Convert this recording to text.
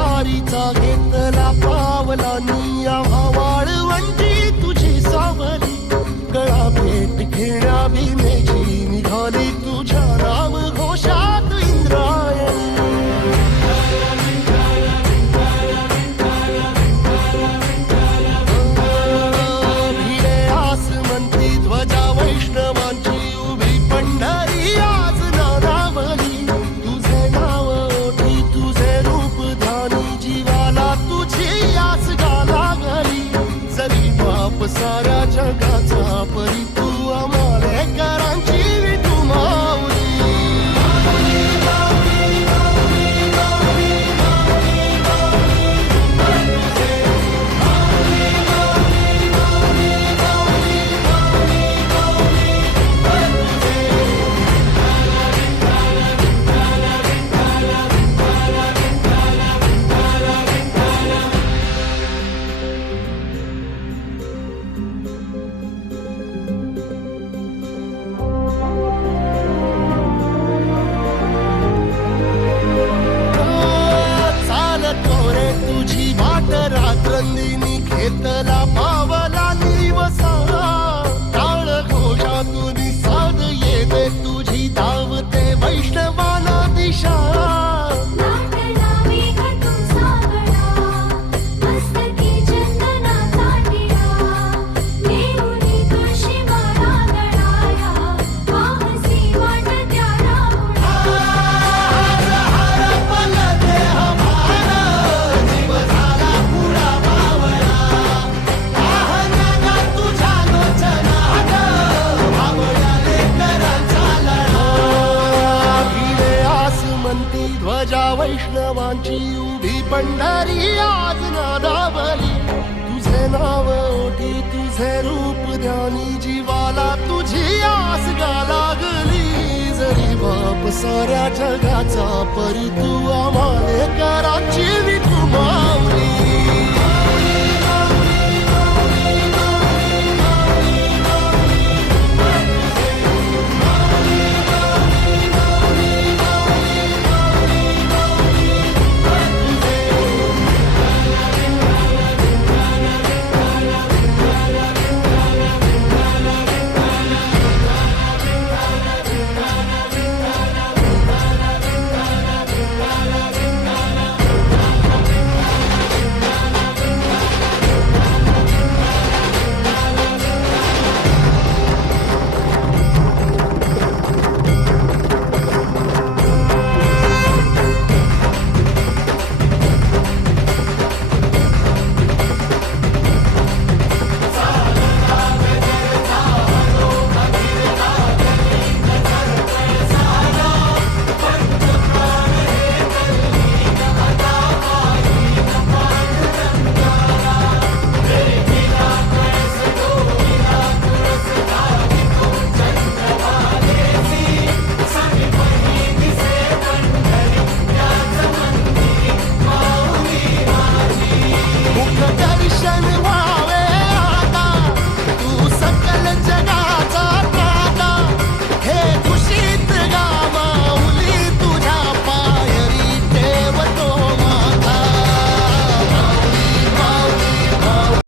वारीचा घेतला पावलांनी आम्हा वाळवंटी तुझी सावली गळा भेट घेण्या भीमेची निघाली तुझ्या नाम घोषात इंद्रायणी भिडे आसमंती ध्वजा वैष्णवांची उभी पंढरी आज नानावली तुझे नाव ओठी तुझे रूप ध्यानी जीवाला तुझी आस गाला गली जरी बाप साऱ्या जगाचा परी तू आमालेकरांची विठू माऊली तुझी वाट रात्रंदिनी घेतला पावला निवसा टाळ घोषातून साध येते तुझी धावते वैष्णवाना दिशा ध्वजा वैष्णवांची उभी पंढरी आज नादावली तुझे नाव ओठी तुझे रूप ध्यानी जीवाला तुझी आस गा लागली जरी बाप साऱ्या जगाचा परी तू आम्हालेकरांची